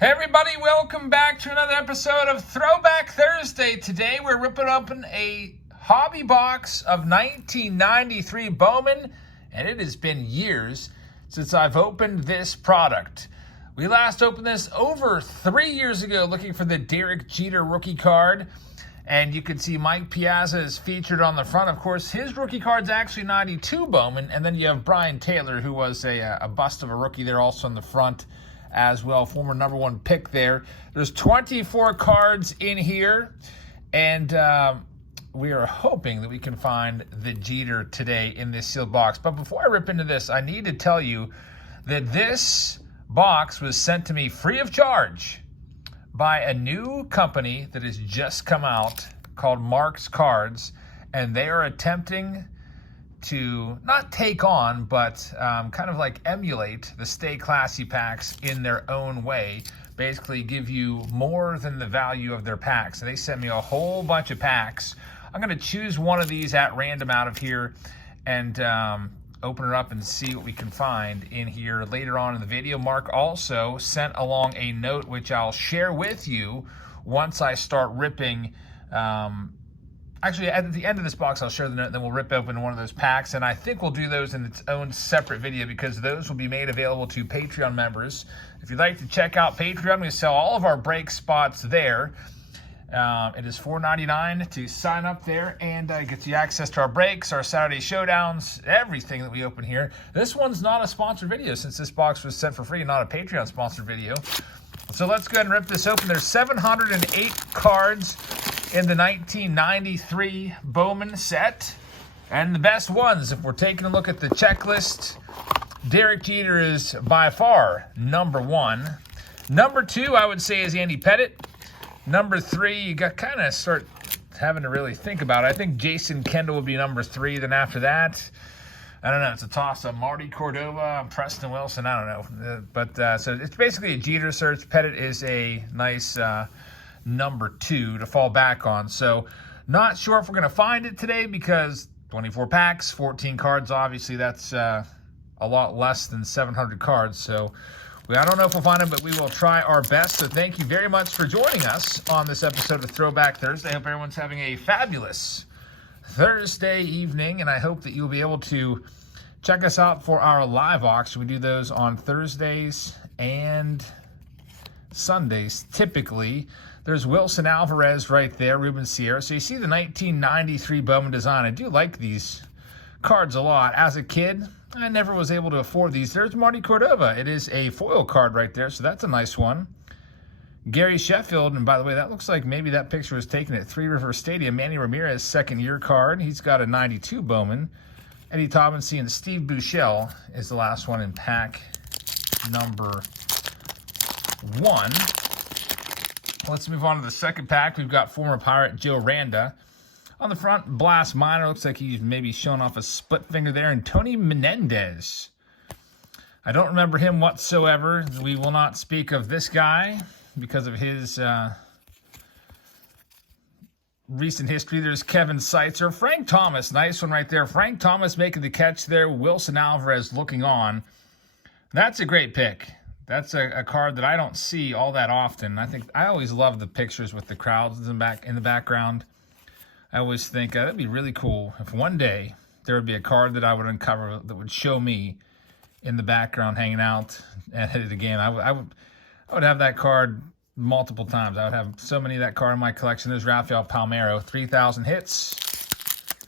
Hey everybody, welcome back to another episode of Throwback Thursday. Today we're ripping open a hobby box of 1993 Bowman, and it has been years since I've opened this product. We last opened this over 3 years ago looking for the Derek Jeter rookie card, and you can see Mike Piazza is featured on the front. Of course, his rookie card's actually 92 Bowman, and then you have Brian Taylor, who was a bust of a rookie there also on the front as well, former number one pick there. There's 24 cards in here, and we are hoping that we can find the Jeter today in this sealed box. But before I rip into this, I need to tell you that this box was sent to me free of charge by a new company that has just come out called Mark's Cards, and they are attempting to not take on, but kind of like emulate the Stay Classy packs in their own way. Basically give you more than the value of their packs. And they sent me a whole bunch of packs. I'm going to choose one of these at random out of here and open it up and see what we can find in here later on in the video. Mark also sent along a note which I'll share with you once I start ripping. Actually, at the end of this box, I'll share the note, then we'll rip open one of those packs, and I think we'll do those in its own separate video because those will be made available to Patreon members. If you'd like to check out Patreon, we sell all of our break spots there. It is $4.99 to sign up there, and it gets you access to our breaks, our Saturday showdowns, everything that we open here. This one's not a sponsored video since this box was sent for free, not a Patreon sponsored video. So let's go ahead and rip this open. There's 708 cards in the 1993 Bowman set. And the best ones, if we're taking a look at the checklist, Derek Jeter is by far number one. Number two, I would say, is Andy Pettitte. Number three, you got kind of start having to really think about it. I think Jason Kendall would be number three. Then after that, I don't know. It's a toss-up. Marty Cordova, Preston Wilson, I don't know. But so it's basically a Jeter search. Pettitte is a nice number two to fall back on. So not sure if we're going to find it today because 24 packs, 14 cards. Obviously, that's a lot less than 700 cards. So I don't know if we'll find it, but we will try our best. So thank you very much for joining us on this episode of Throwback Thursday. I hope everyone's having a fabulous Thursday evening, and I hope that you'll be able to check us out for our live auction. We do those on Thursdays and Sundays typically. There's Wilson Alvarez right there, Ruben Sierra. So you see the 1993 Bowman design. I do like these cards a lot. As a kid, I never was able to afford these. There's Marty Cordova. It is a foil card right there, so that's a nice one. Gary Sheffield, and by the way, that looks like maybe that picture was taken at Three River Stadium. Manny Ramirez, second-year card. He's got a 92 Bowman. Eddie Taubensee and Steve Buechele is the last one in pack number one. Let's move on to the second pack. We've got former Pirate Joe Randa. On the front, Blast Minor. Looks like he's maybe showing off a split finger there. And Tony Menendez. I don't remember him whatsoever. We will not speak of this guy because of his recent history. There's Kevin Seitzer. Frank Thomas, nice one right there. Frank Thomas making the catch there. Wilson Alvarez looking on. That's a great pick. That's a card that I don't see all that often. I always love the pictures with the crowds in the background. I always think that'd be really cool if one day there would be a card that I would uncover that would show me in the background hanging out at the game. I would have that card multiple times. I would have so many of that card in my collection. There's Rafael Palmeiro, 3,000 hits,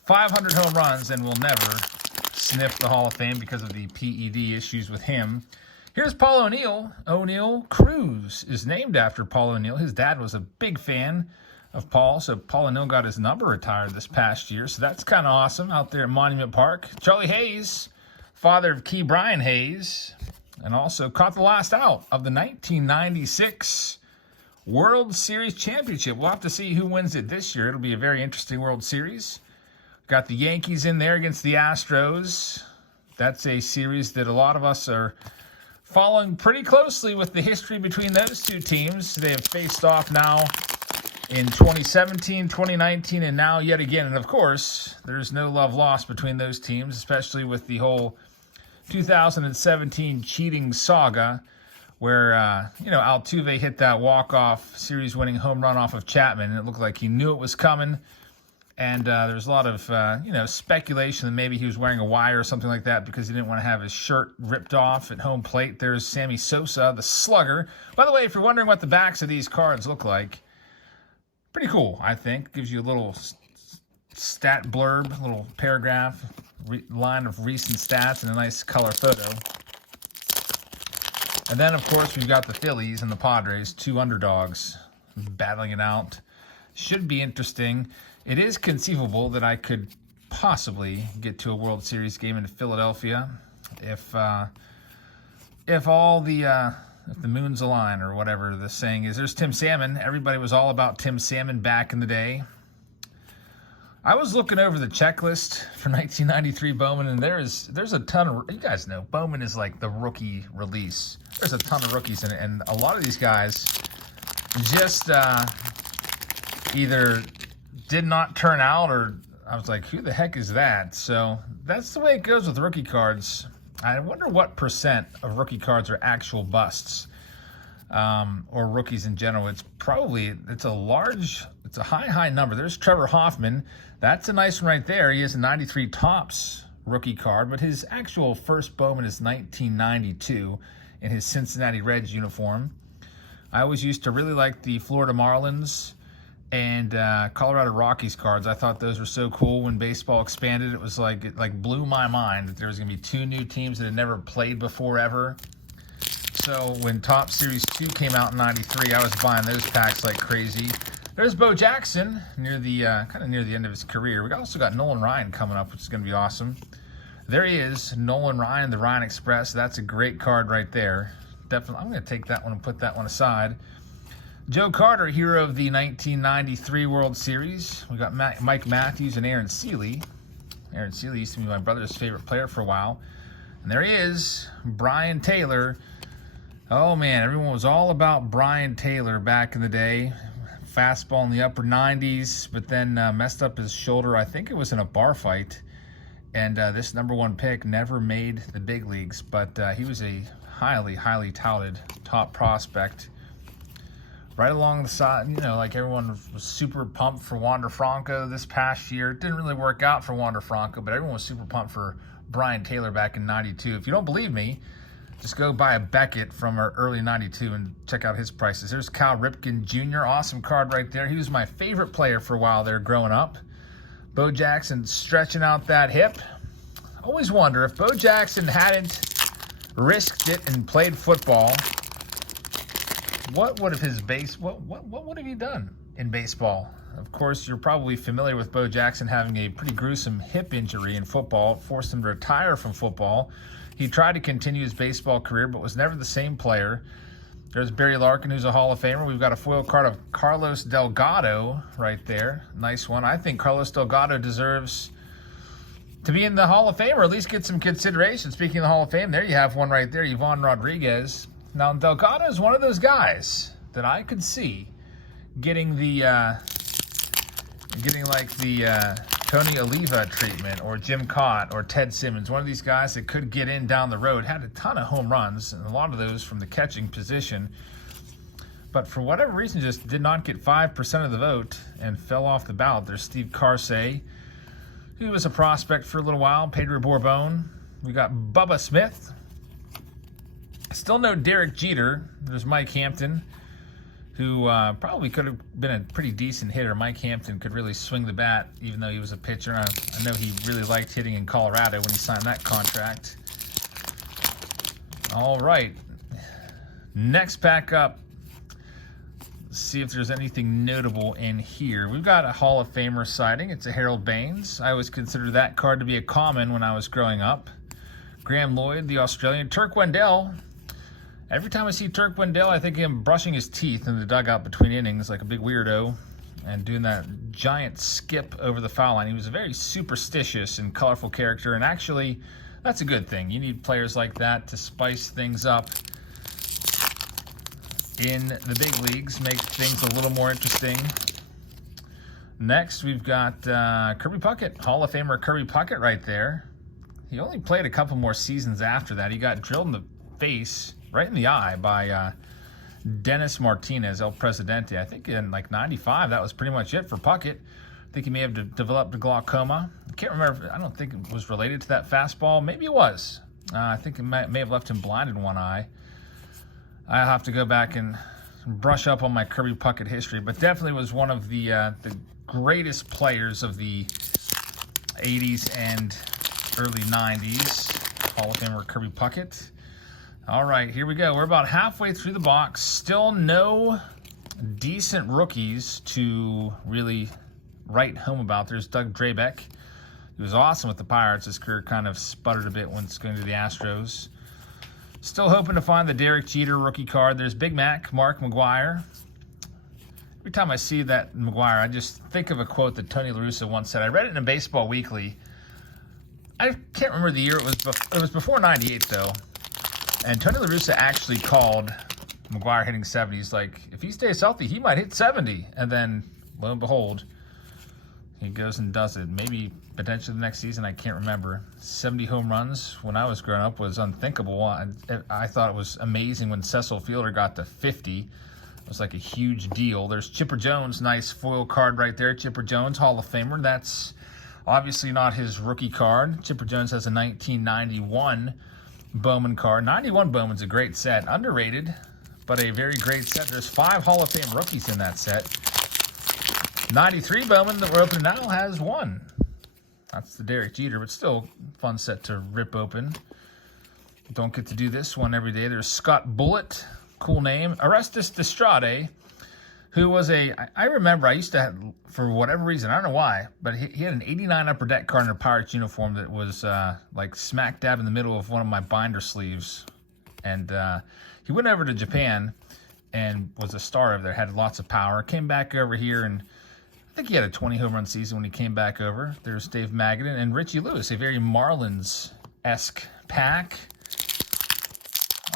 500 home runs, and will never sniff the Hall of Fame because of the PED issues with him. Here's Paul O'Neill. O'Neill Cruz is named after Paul O'Neill. His dad was a big fan of Paul, so Paul O'Neill got his number retired this past year, so that's kind of awesome out there at Monument Park. Charlie Hayes, father of Key Brian Hayes, and also caught the last out of the 1996 World Series Championship. We'll have to see who wins it this year. It'll be a very interesting World Series. Got the Yankees in there against the Astros. That's a series that a lot of us are following pretty closely with the history between those two teams. They have faced off now in 2017, 2019, and now yet again. And of course, there's no love lost between those teams, especially with the whole 2017 cheating saga where, Altuve hit that walk-off series-winning home run off of Chapman, and it looked like he knew it was coming. And there was a lot of, speculation that maybe he was wearing a wire or something like that because he didn't want to have his shirt ripped off at home plate. There's Sammy Sosa, the slugger. By the way, if you're wondering what the backs of these cards look like, pretty cool, I think. Gives you a little stat blurb, a little paragraph, line of recent stats, and a nice color photo. And then, of course, we've got the Phillies and the Padres, two underdogs battling it out. Should be interesting. It is conceivable that I could possibly get to a World Series game in Philadelphia if all the if the moons align, or whatever the saying is. There's Tim Salmon. Everybody was all about Tim Salmon back in the day. I was looking over the checklist for 1993 Bowman, and there's a ton of, you guys know, Bowman is like the rookie release. There's a ton of rookies in it, and a lot of these guys just either did not turn out, or I was like, who the heck is that? So that's the way it goes with rookie cards. I wonder what percent of rookie cards are actual busts, or rookies in general. It's a high number. There's Trevor Hoffman. That's a nice one right there. He has a 93 Topps rookie card, but his actual first Bowman is 1992 in his Cincinnati Reds uniform. I always used to really like the Florida Marlins and Colorado Rockies cards. I thought those were so cool when baseball expanded. It was like, it blew my mind that there was going to be two new teams that had never played before ever. So when Topps Series 2 came out in 93, I was buying those packs like crazy. There's Bo Jackson near the kind of near the end of his career. We also got Nolan Ryan coming up, which is going to be awesome. There he is, Nolan Ryan, the Ryan Express. That's a great card right there. Definitely, I'm going to take that one and put that one aside. Joe Carter, hero of the 1993 World Series. We got Mike Matthews and Aaron Seeley. Aaron Seeley used to be my brother's favorite player for a while. And there he is, Brian Taylor. Oh man, everyone was all about Brian Taylor back in the day. Fastball in the upper 90s, but then messed up his shoulder. I think it was in a bar fight. And this #1 pick never made the big leagues, but he was a highly touted top prospect. Right along the side, like everyone was super pumped for Wander Franco this past year. It didn't really work out for Wander Franco, but everyone was super pumped for Brian Taylor back in 92. If you don't believe me, just go buy a Beckett from early 92 and check out his prices. There's Cal Ripken Jr., awesome card right there. He was my favorite player for a while there growing up. Bo Jackson stretching out that hip. Always wonder if Bo Jackson hadn't risked it and played football, what would have what would have he done in baseball? Of course, you're probably familiar with Bo Jackson having a pretty gruesome hip injury in football. It forced him to retire from football. He tried to continue his baseball career, but was never the same player. There's Barry Larkin, who's a Hall of Famer. We've got a foil card of Carlos Delgado right there. Nice one. I think Carlos Delgado deserves to be in the Hall of Fame, or at least get some consideration. Speaking of the Hall of Fame, there you have one right there, Yvonne Rodriguez. Now, Delgado is one of those guys that I could see getting like the Tony Oliva treatment, or Jim Cott, or Ted Simmons. One of these guys that could get in down the road. Had a ton of home runs, and a lot of those from the catching position. But for whatever reason, just did not get 5% of the vote and fell off the ballot. There's Steve Carsey, who was a prospect for a little while. Pedro Borbon. We got Bubba Smith. Still no Derek Jeter. There's Mike Hampton, who probably could have been a pretty decent hitter. Mike Hampton could really swing the bat, even though he was a pitcher. I know he really liked hitting in Colorado when he signed that contract. All right. Next pack up. Let's see if there's anything notable in here. We've got a Hall of Famer sighting. It's a Harold Baines. I always considered that card to be a common when I was growing up. Graham Lloyd, the Australian. Turk Wendell. Every time I see Turk Wendell, I think of him brushing his teeth in the dugout between innings like a big weirdo and doing that giant skip over the foul line. He was a very superstitious and colorful character, and actually, that's a good thing. You need players like that to spice things up in the big leagues, make things a little more interesting. Next, we've got Kirby Puckett, Hall of Famer Kirby Puckett right there. He only played a couple more seasons after that. He got drilled in the face right in the eye by Dennis Martinez, El Presidente. I think in like 95, that was pretty much it for Puckett. I think he may have developed a glaucoma. I can't remember. I don't think it was related to that fastball. Maybe it was. I think it may have left him blind in one eye. I'll have to go back and brush up on my Kirby Puckett history, but definitely was one of the greatest players of the 80s and early 90s. Hall of Famer Kirby Puckett. All right, here we go. We're about halfway through the box. Still no decent rookies to really write home about. There's Doug Throwback. He was awesome with the Pirates. His career kind of sputtered a bit once going to the Astros. Still hoping to find the Derek Jeter rookie card. There's Big Mac, Mark McGwire. Every time I see that McGwire, I just think of a quote that Tony La Russa once said. I read it in a Baseball Weekly. I can't remember the year. It was before 98, though. And Tony La Russa actually called McGwire hitting 70. He's like, if he stays healthy, he might hit 70. And then, lo and behold, he goes and does it. Maybe potentially the next season, I can't remember. 70 home runs when I was growing up was unthinkable. I thought it was amazing when Cecil Fielder got to 50. It was like a huge deal. There's Chipper Jones, nice foil card right there. Chipper Jones, Hall of Famer. That's obviously not his rookie card. Chipper Jones has a 1991 Bowman card. 91 Bowman's a great set. Underrated, but a very great set. There's 5 Hall of Fame rookies in that set. 93 Bowman that we're opening now has 1. That's the Derek Jeter, but still fun set to rip open. Don't get to do this one every day. There's Scott Bullitt, cool name. Orestes Destrade, who was I remember I used to have, for whatever reason, I don't know why, but he had an 89 upper deck card in a Pirates uniform that was like smack dab in the middle of one of my binder sleeves. And he went over to Japan and was a star over there, had lots of power. Came back over here, and I think he had a 20 home run season when he came back over. There's Dave Magadan and Richie Lewis, a very Marlins-esque pack.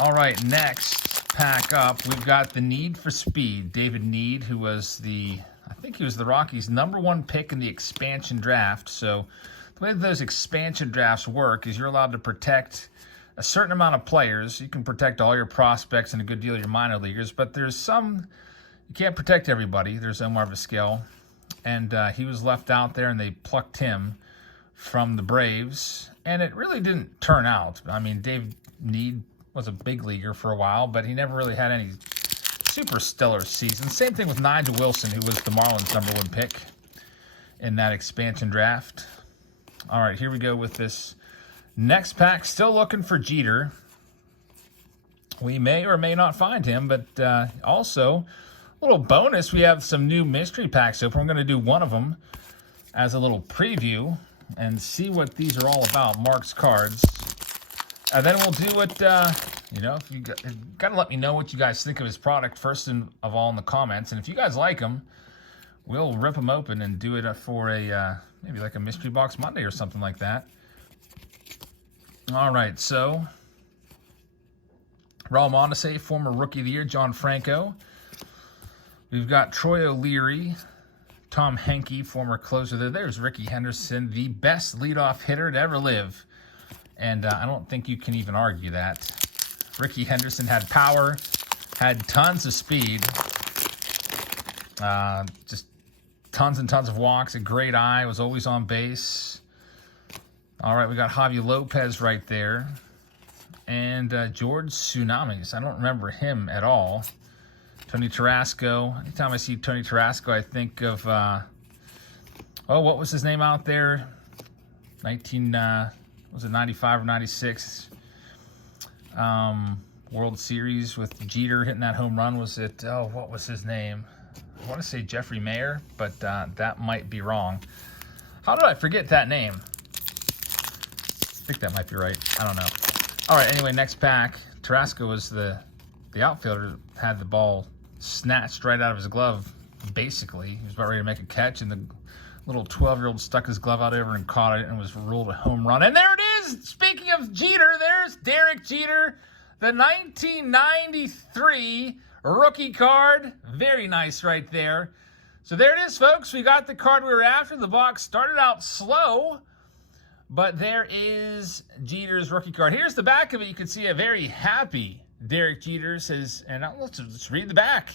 All right, next pack up, we've got the Need for Speed. David Need, who was I think he was the Rockies' #1 pick in the expansion draft. So the way that those expansion drafts work is you're allowed to protect a certain amount of players. You can protect all your prospects and a good deal of your minor leaguers, but there's some, you can't protect everybody. There's Omar Vizquel, and he was left out there, and they plucked him from the Braves, and it really didn't turn out. I mean, Dave Need was a big leaguer for a while, but he never really had any super stellar season. Same thing with Nigel Wilson, who was the Marlins' #1 pick in that expansion draft. All right, here we go with this next pack. Still looking for Jeter. We may or may not find him, but also a little bonus. We have some new mystery packs open. We're going to do one of them as a little preview and see what these are all about. Mark's cards. And then we'll do it, you know, if you got to let me know what you guys think of his product first of all in the comments. And if you guys like them, we'll rip them open and do it for a, maybe like a Mystery Box Monday or something like that. All right, so Raul Mondesi, former Rookie of the Year, John Franco. We've got Troy O'Leary, Tom Henke, former closer there. There's Ricky Henderson, the best leadoff hitter to ever live. And I don't think you can even argue that. Ricky Henderson had power, had tons of speed, just tons and tons of walks, a great eye, was always on base. All right, we got Javi Lopez right there. And George Tsunamis. I don't remember him at all. Tony Tarasco. Anytime I see Tony Tarasco, I think of, what was his name out there? 95 or 96? World Series with Jeter hitting that home run. Was it, what was his name? I want to say Jeffrey Mayer, but that might be wrong. How did I forget that name? I think that might be right. I don't know. All right, anyway, next pack. Tarasco was the outfielder, had the ball snatched right out of his glove, basically. He was about ready to make a catch, and the little 12-year-old stuck his glove out over and caught it and was ruled a home run. And there it is! Speaking of Jeter, there's Derek Jeter, the 1993 rookie card. Very nice right there. So there it is, folks. We got the card we were after. The box started out slow, but there is Jeter's rookie card. Here's the back of it. You can see a very happy Derek Jeter says, and let's read the back.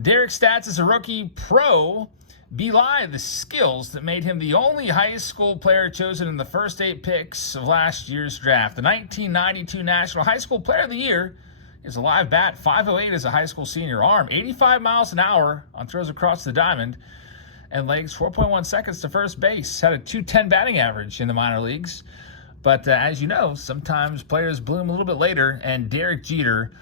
Derek's stats as a rookie pro belie the skills that made him the only high school player chosen in the first 8 picks of last year's draft. The 1992 National High School Player of the Year is a live bat, 508 as a high school senior, arm 85 miles an hour on throws across the diamond, and legs 4.1 seconds to first base. Had a .210 batting average in the minor leagues. But as you know, sometimes players bloom a little bit later, and Derek Jeter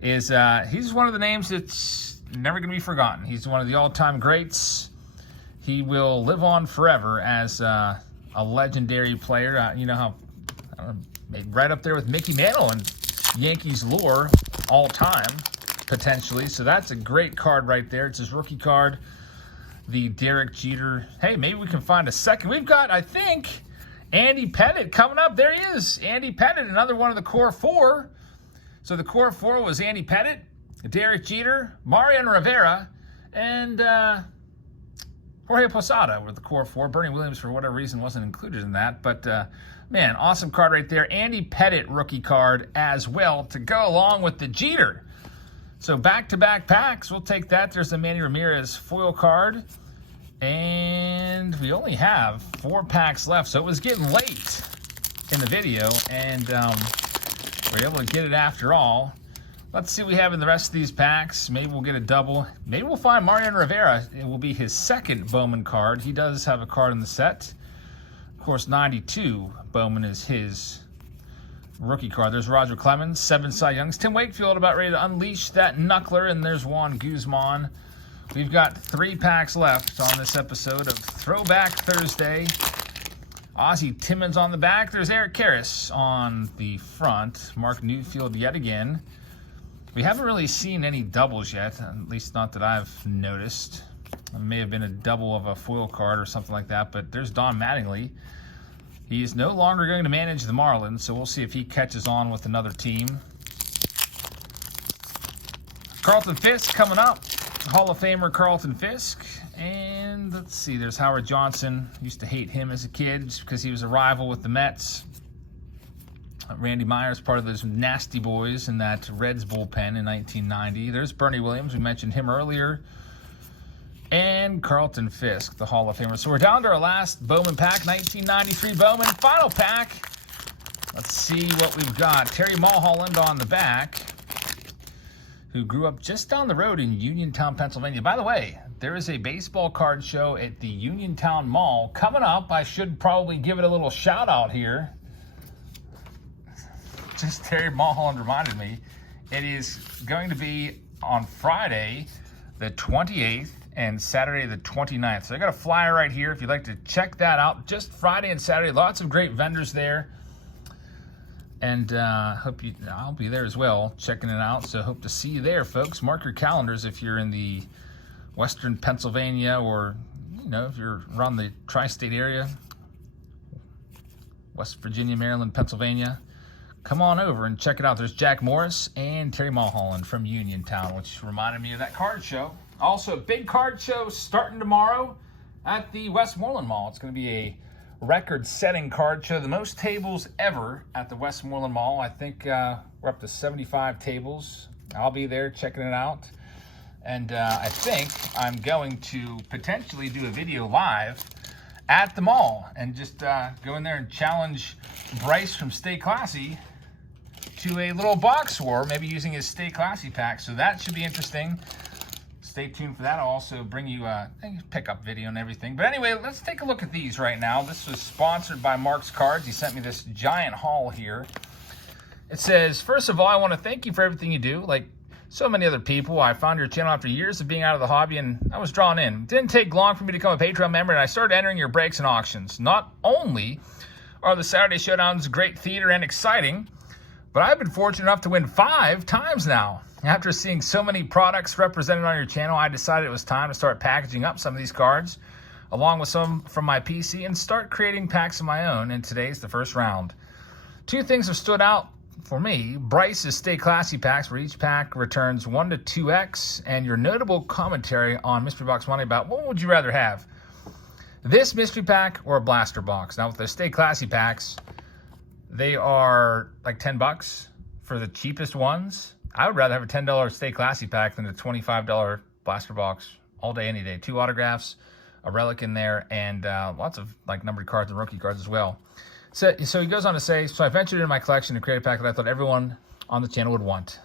is he's one of the names that's never going to be forgotten. He's one of the all-time greats. He will live on forever as a legendary player. You know how right up there with Mickey Mantle and Yankees lore all time, potentially. So that's a great card right there. It's his rookie card, the Derek Jeter. Hey, maybe we can find a second. We've got, I think, Andy Pettitte coming up. There he is, Andy Pettitte, another one of the core 4. So the core 4 was Andy Pettitte, Derek Jeter, Mariano Rivera, and Jorge Posada were the core 4. Bernie Williams, for whatever reason, wasn't included in that. But, man, awesome card right there. Andy Pettitte rookie card as well to go along with the Jeter. So back-to-back packs. We'll take that. There's the Manny Ramirez foil card. And we only have 4 packs left. So it was getting late in the video. And we're able to get it after all. Let's see what we have in the rest of these packs. Maybe we'll get a double. Maybe we'll find Mariano Rivera. It will be his second Bowman card. He does have a card in the set. Of course, 92 Bowman is his rookie card. There's Roger Clemens, 7 Cy Youngs. Tim Wakefield about ready to unleash that knuckler. And there's Juan Guzman. We've got 3 packs left on this episode of Throwback Thursday. Ozzie Timmons on the back. There's Eric Karras on the front. Mark Newfield yet again. We haven't really seen any doubles yet, at least not that I've noticed. It may have been a double of a foil card or something like that, but there's Don Mattingly. He is no longer going to manage the Marlins, so we'll see if he catches on with another team. Carlton Fisk coming up. Hall of Famer Carlton Fisk. And let's see, there's Howard Johnson. Used to hate him as a kid just because he was a rival with the Mets. Randy Myers, part of those nasty boys in that Reds bullpen in 1990. There's Bernie Williams. We mentioned him earlier. And Carlton Fisk, the Hall of Famer. So we're down to our last Bowman pack, 1993 Bowman. Final pack. Let's see what we've got. Terry Mulholland on the back, who grew up just down the road in Uniontown, Pennsylvania. By the way, there is a baseball card show at the Uniontown Mall coming up. I should probably give it a little shout out here. Just Terry Mulholland reminded me. It is going to be on Friday, the 28th, and Saturday, the 29th. So I got a flyer right here if you'd like to check that out. Just Friday and Saturday. Lots of great vendors there. And I'll be there as well, checking it out. So hope to see you there, folks. Mark your calendars if you're in the Western Pennsylvania, or if you're around the tri-state area, West Virginia, Maryland, Pennsylvania. Come on over and check it out. There's Jack Morris and Terry Mulholland from Uniontown, which reminded me of that card show. Also, a big card show starting tomorrow at the Westmoreland Mall. It's going to be a record-setting card show, the most tables ever at the Westmoreland Mall. I think we're up to 75 tables. I'll be there checking it out. And I think I'm going to potentially do a video live at the mall and just go in there and challenge Bryce from Stay Classy to a little box war, maybe using his Stay Classy pack. So that should be interesting. Stay tuned for that. I'll also bring you a pickup video and everything. But anyway, let's take a look at these right now. This was sponsored by Mark's Cards. He sent me this giant haul here. It says, first of all, I want to thank you for everything you do. Like so many other people, I found your channel after years of being out of the hobby, and I was drawn in. It didn't take long for me to become a Patreon member, and I started entering your breaks and auctions. Not only are the Saturday Showdowns great theater and exciting, but I've been fortunate enough to win 5 times now. After seeing so many products represented on your channel, I decided it was time to start packaging up some of these cards, along with some from my PC, and start creating packs of my own, and today's the first round. 2 things have stood out for me. Bryce's Stay Classy packs, where each pack returns 1 to 2x, and your notable commentary on Mystery Box Monday about what would you rather have, this mystery pack or a blaster box. Now with the Stay Classy packs, they are like $10 for the cheapest ones, I would rather have a $10 Stay Classy pack than a $25 blaster box all day, any day. 2 autographs, a relic in there, and lots of like numbered cards and rookie cards as well. So he goes on to say, so I ventured into my collection to create a pack that I thought everyone on the channel would want.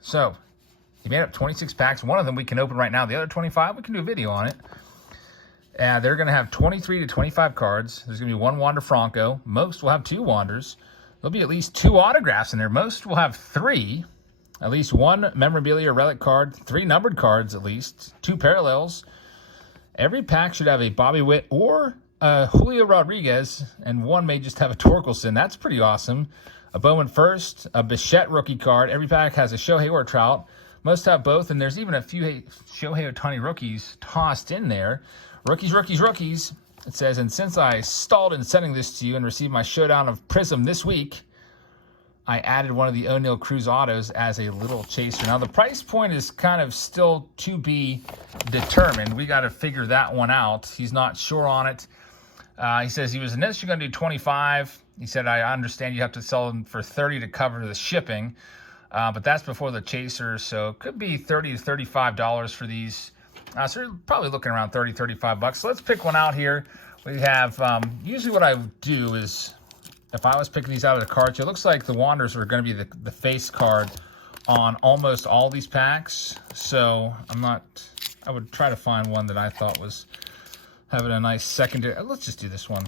So he made up 26 packs. One of them we can open right now. The other 25, we can do a video on it. They're going to have 23 to 25 cards. There's going to be 1 Wander Franco. Most will have 2 Wanders. There'll be at least 2 autographs in there. Most will have 3. At least 1 memorabilia relic card. 3 numbered cards at least. 2 parallels. Every pack should have a Bobby Witt or Julio Rodriguez, and 1 may just have a Torkelson. That's pretty awesome. A Bowman first, a Bichette rookie card. Every pack has a Shohei or a Trout. Most have both, and there's even a few Shohei Ohtani rookies tossed in there. Rookies, rookies, rookies. It says, and since I stalled in sending this to you and received my showdown of Prism this week, I added one of the O'Neal Cruz autos as a little chaser. Now, the price point is kind of still to be determined. We got to figure that one out. He's not sure on it. He says he was initially going to do 25. He said, I understand you have to sell them for 30 to cover the shipping, but that's before the chaser, so it could be $30 to $35 for these. So you're probably looking around 30, 35 bucks. So let's pick one out here. We have, usually what I would do is, if I was picking these out of the cards, it looks like the Wanderers are going to be the face card on almost all these packs. So I would try to find one that I thought was having a nice secondary. Let's just do this one.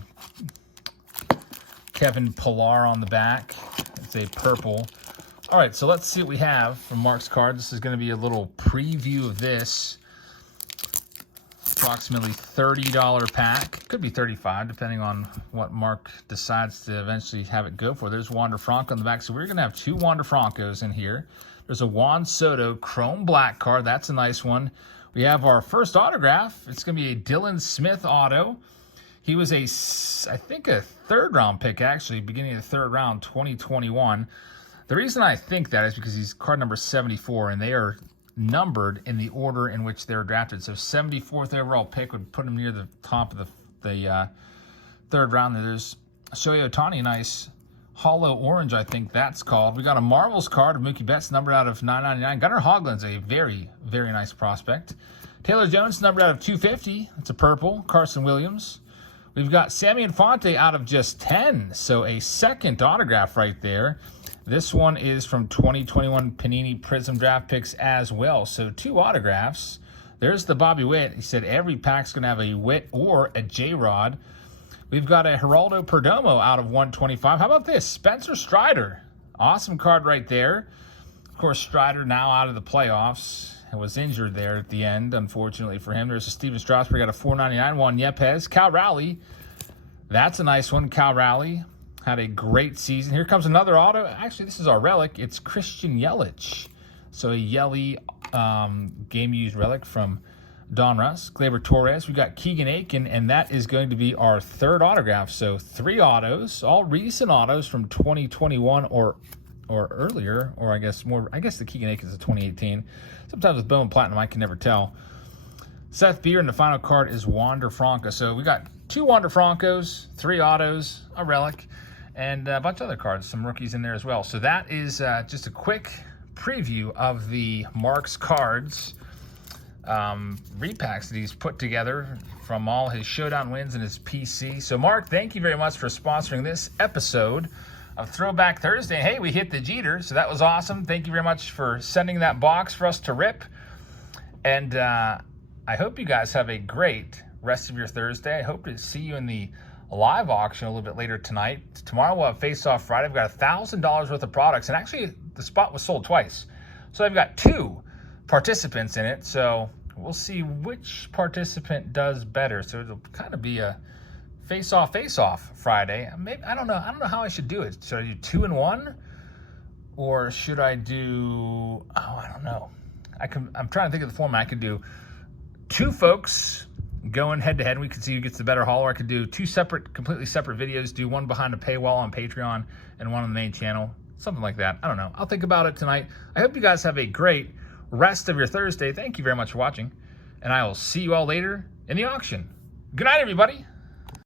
Kevin Pillar on the back. It's a purple. All right, so let's see what we have from Mark's card. This is going to be a little preview of this. Approximately $30 pack. Could be $35, depending on what Mark decides to eventually have it go for. There's Wander Franco on the back. So we're going to have 2 Wander Francos in here. There's a Juan Soto Chrome Black card. That's a nice one. We have our first autograph. It's going to be a Dylan Smith auto. He was I think a 3rd round pick, actually, beginning of the 3rd round, 2021. The reason I think that is because he's card number 74, and they are numbered in the order in which they're drafted. So 74th overall pick would put him near the top of the 3rd round. There's Shohei Ohtani, nice hollow orange, I think that's called. We got a Marvels card of Mookie Betts, numbered out of 999. Gunnar Hoglund's a very, very nice prospect. Taylor Jones, numbered out of 250. It's a purple. Carson Williams. We've got Sammy Infante out of just 10. So a 2nd autograph right there. This one is from 2021 Panini Prism draft picks as well. So 2 autographs. There's the Bobby Witt. He said every pack's going to have a Witt or a J-Rod. We've got a Geraldo Perdomo out of 125. How about this? Spencer Strider. Awesome card right there. Of course, Strider now out of the playoffs. And was injured there at the end, unfortunately for him. There's a Steven Strasburg out of 499. Juan Yepes. Cal Raleigh. That's a nice one. Cal Raleigh. Had a great season. Here comes another auto. Actually, this is our relic. It's Christian Yelich. So a Yelly game-used relic from Don Russ. Gleyber Torres. We got Keegan Aiken, and that is going to be our 3rd autograph. So 3 autos, all recent autos from 2021 or earlier, or I guess the Keegan Aiken is a 2018. Sometimes with Bowman Platinum, I can never tell. Seth Beer, and the final card is Wander Franco. So we got 2 Wander Francos, 3 autos, a relic, and a bunch of other cards, some rookies in there as well. So that is just a quick preview of the Mark's cards repacks that he's put together from all his showdown wins and his PC. So Mark, thank you very much for sponsoring this episode of Throwback Thursday. Hey, we hit the Jeter, so that was awesome. Thank you very much for sending that box for us to rip. And I hope you guys have a great rest of your Thursday. I hope to see you in the live auction a little bit later tonight. Tomorrow we'll have Face Off Friday. I've got $1,000 worth of products, and actually the spot was sold twice. So I've got 2 participants in it, so we'll see which participant does better. So it'll kind of be a Face Off Friday. Maybe I don't know how I should do it. Should I do 2 and 1, or should I do? Oh, I don't know. I'm trying to think of the format. I could do 2 folks going head to head. We can see who gets the better haul. Or I could do 2 completely separate videos. Do one behind a paywall on Patreon and one on the main channel. Something like that. I don't know. I'll think about it tonight. I hope you guys have a great rest of your Thursday. Thank you very much for watching, and I will see you all later in the auction. Good night, everybody.